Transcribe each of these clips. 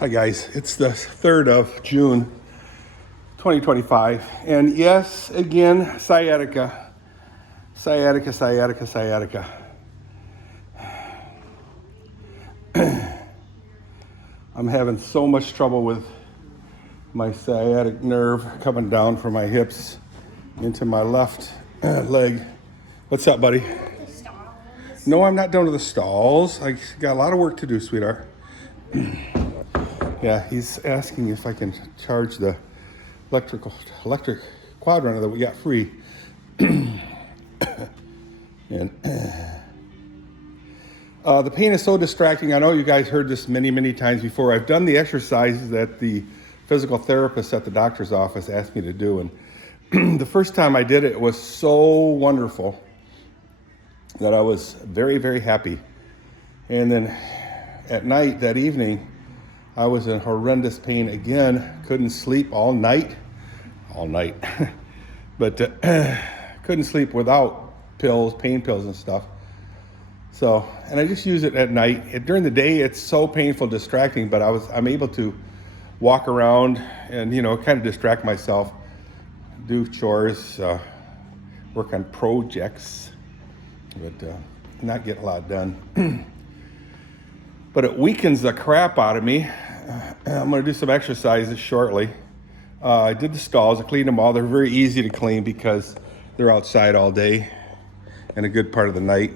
Hi guys, it's the 3rd of June, 2025, and yes, again, sciatica, sciatica, sciatica, sciatica. I'm having so much trouble with my sciatic nerve coming down from my hips into my left leg. What's up, buddy? No, I'm not done with the stalls. I got a lot of work to do, sweetheart. Yeah, he's asking if I can charge the electric quad runner that we got free. And the pain is so distracting. I know you guys heard this many times before. I've done the exercises that the physical therapist at the doctor's office asked me to do, and the first time I did it, it was so wonderful that I was very happy. And then at night, that evening, I was in horrendous pain again. Couldn't sleep all night, but couldn't sleep without pills, pain pills and stuff. So, and I just use it at night. During the day, it's so painful, distracting, but I'm able to walk around and, kind of distract myself, do chores, work on projects, but not get a lot done. But it weakens the crap out of me. I'm gonna do some exercises shortly. I did the stalls, I cleaned them all. They're very easy to clean because they're outside all day and a good part of the night.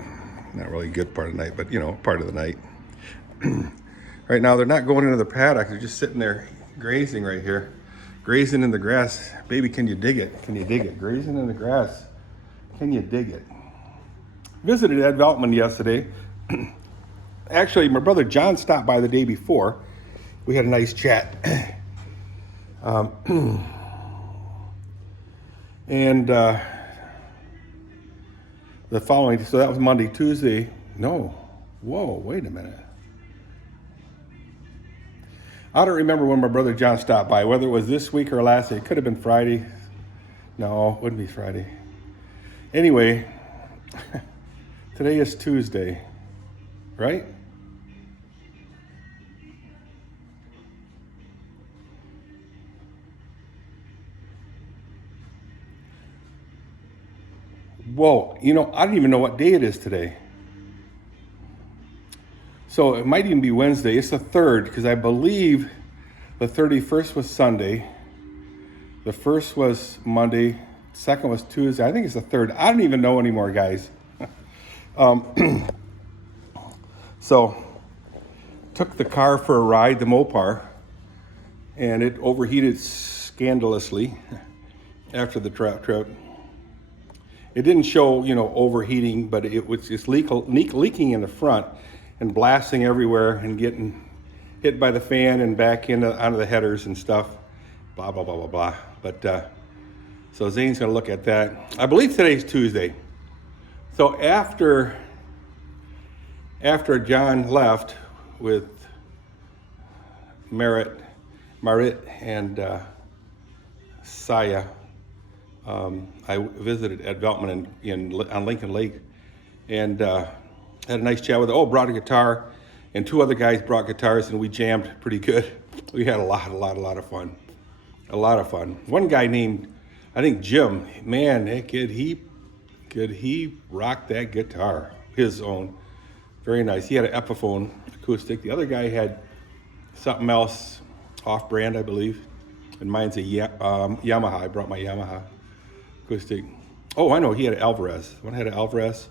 Not really a good part of the night, but part of the night. Right now, they're not going into the paddock. They're just sitting there grazing right here. Grazing in the grass. Baby, can you dig it? Can you dig it? Grazing in the grass. Can you dig it? Visited Ed Veltman yesterday. Actually, my brother John stopped by the day before. We had a nice chat. And the following, so that was Monday, Tuesday. No, whoa, wait a minute. I don't remember when my brother John stopped by, whether it was this week or last week. It could have been Friday. No, it wouldn't be Friday. Anyway, today is Tuesday, right? Whoa, I don't even know what day it is today. So it might even be Wednesday. It's the 3rd, because I believe the 31st was Sunday. The 1st was Monday. 2nd was Tuesday. I think it's the 3rd. I don't even know anymore, guys. So took the car for a ride, the Mopar, and it overheated scandalously after the trip. It didn't show, overheating, but it was just leaking in the front and blasting everywhere and getting hit by the fan and back onto the headers and stuff. Blah, blah, blah, blah, blah. But so Zane's gonna look at that. I believe today's Tuesday. So after John left with Marit and Saya, I visited Ed Veltman on Lincoln Lake and had a nice chat with him. Brought a guitar, and 2 other guys brought guitars, and we jammed pretty good. We had a lot of fun. A lot of fun. One guy named, I think Jim, man, that kid, he rocked that guitar, his own. Very nice. He had an Epiphone acoustic. The other guy had something else, off-brand, I believe. And mine's a Yamaha. I brought my Yamaha acoustic. Oh, I know, he had an Alvarez. One had an Alvarez.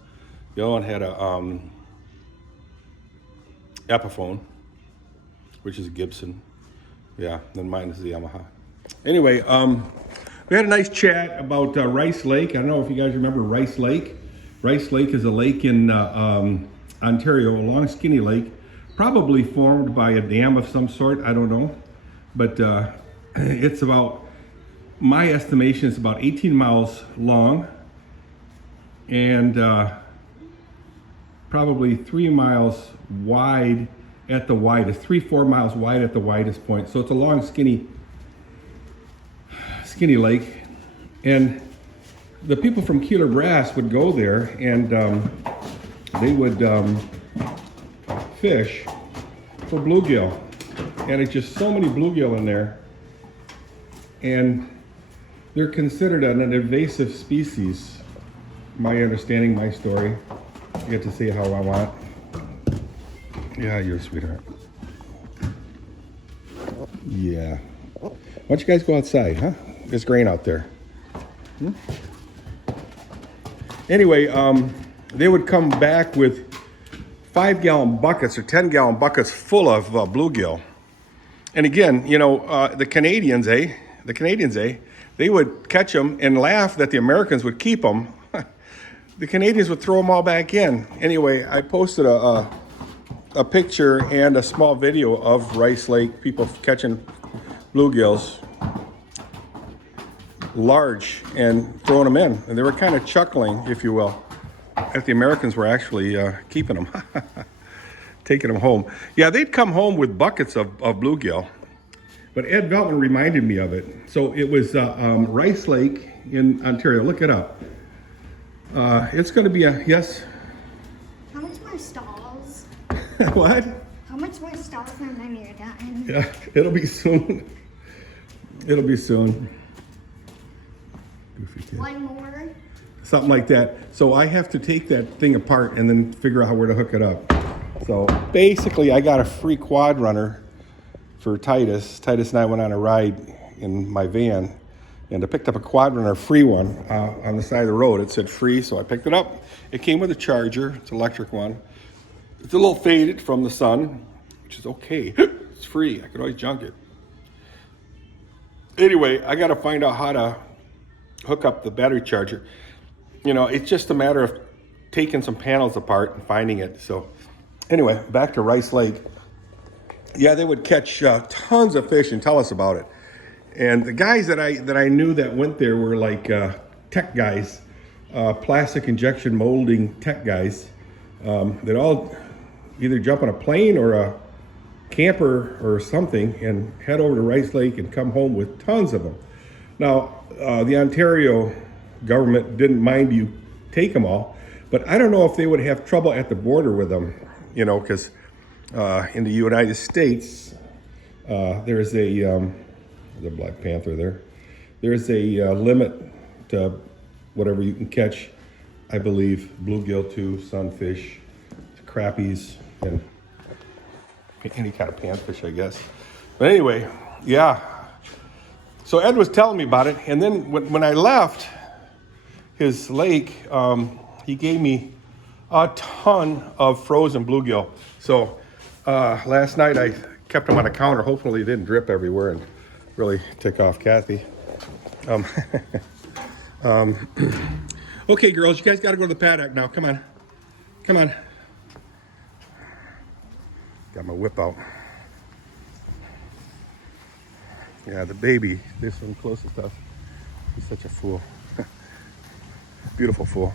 The other one had a Epiphone, which is a Gibson. Yeah, then mine is the Yamaha. Anyway, we had a nice chat about Rice Lake. I don't know if you guys remember Rice Lake. Rice Lake is a lake in Ontario, a long skinny lake, probably formed by a dam of some sort, I don't know. But it's about, my estimation is about 18 miles long and probably 3 miles wide at the widest, 3-4 miles wide at the widest point. So it's a long, skinny lake. And the people from Keeler Brass would go there and they would fish for bluegill. and it's just so many bluegill in there, and they're considered an invasive species. My understanding, my story. I get to say how I want. Yeah, you're a sweetheart. Yeah. Why don't you guys go outside, huh? It's grain out there. Anyway, they would come back with 5-gallon buckets or 10-gallon buckets full of bluegill. And again, you know, the Canadians, they would catch them and laugh that the Americans would keep them. The Canadians would throw them all back in. Anyway, I posted a picture and a small video of Rice Lake, people catching bluegills, large, and throwing them in. And they were kind of chuckling, if you will, that the Americans were actually keeping them, taking them home. Yeah, they'd come home with buckets of bluegill. But Ed Veltman reminded me of it. So it was Rice Lake in Ontario. Look it up. It's going to be a, yes? How much more stalls? What? How much more stalls and then you're done? Yeah, it'll be soon. It'll be soon. Goofy kid. One more? Something like that. So I have to take that thing apart and then figure out where to hook it up. So basically I got a free quad runner for Titus. Titus and I went on a ride in my van, and I picked up a quad runner, free one, on the side of the road. It said free, so I picked it up. It came with a charger. It's an electric one. It's a little faded from the sun, which is okay. It's free. I could always junk it. Anyway, I got to find out how to hook up the battery charger. You know, it's just a matter of taking some panels apart and finding it. So anyway, back to Rice Lake. Yeah, they would catch tons of fish and tell us about it. And the guys that I knew that went there were like tech guys, plastic injection molding tech guys. They'd all either jump on a plane or a camper or something and head over to Rice Lake and come home with tons of them. Now, the Ontario government didn't mind you take them all, but I don't know if they would have trouble at the border with them, you know, because in the United States, there's the Black Panther there. There's a limit to whatever you can catch. I believe bluegill too, sunfish, crappies, and any kind of panfish, I guess. But anyway, yeah. So Ed was telling me about it, and then when I left his lake, he gave me a ton of frozen bluegill. So last night I kept them on a counter. Hopefully it didn't drip everywhere and really tick off Kathy. Okay, girls, you guys got to go to the paddock now. Come on. Come on. Got my whip out. Yeah, the baby, this one closest to us, he's such a fool. Beautiful fool.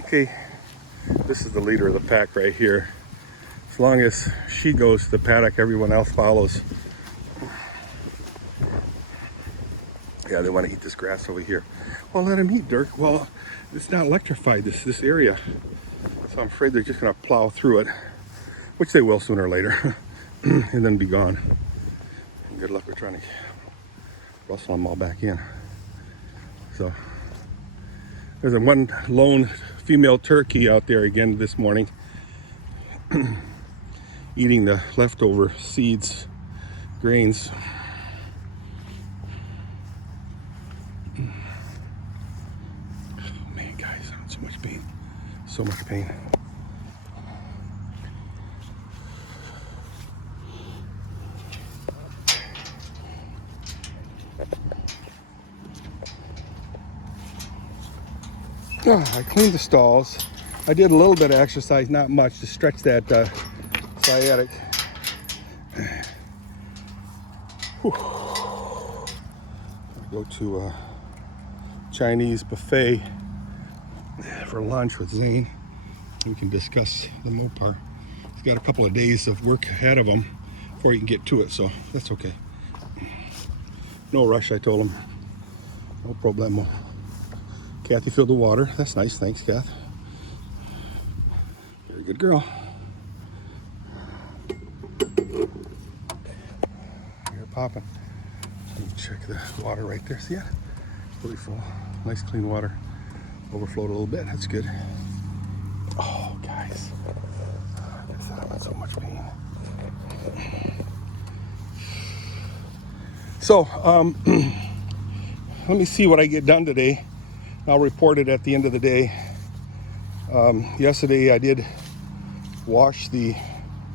Okay, this is the leader of the pack right here. As long as she goes to the paddock, everyone else follows. Yeah, they want to eat this grass over here. Well, let them eat, Dirk. Well, it's not electrified, this area. So I'm afraid they're just going to plow through it, which they will sooner or later, and then be gone. And good luck with trying to rustle them all back in. So there's a one lone female turkey out there again this morning, eating the leftover seeds, grains. Oh man, guys, I'm in so much pain. So much pain. I cleaned the stalls. I did a little bit of exercise, not much, to stretch that sciatic. Whew. I go to a Chinese buffet for lunch with Zane. We can discuss the Mopar. He's got a couple of days of work ahead of him before he can get to it, so that's okay. No rush, I told him. No problemo. Kathy filled the water. That's nice. Thanks, Kath. Very good girl. You're popping. Let me check the water right there. See it? Really full. Nice clean water. Overflowed a little bit. That's good. Oh, guys. Like I said, I'm in so much pain. So, let me see what I get done today. I'll report it at the end of the day. Yesterday I did wash the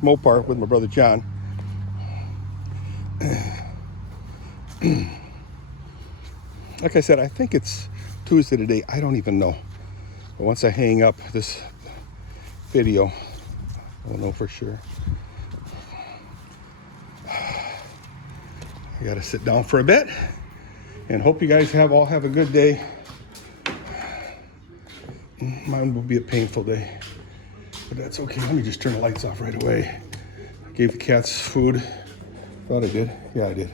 Mopar with my brother John. Like I said, I think it's Tuesday today. I don't even know. But once I hang up this video, I'll know for sure. I gotta sit down for a bit and hope you guys all have a good day. Mine will be a painful day, but that's okay. Let me just turn the lights off right away. I gave the cats food. Thought I did. Yeah, I did.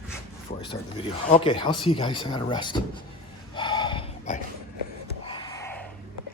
Before I start the video. Okay, I'll see you guys. I gotta rest. Bye.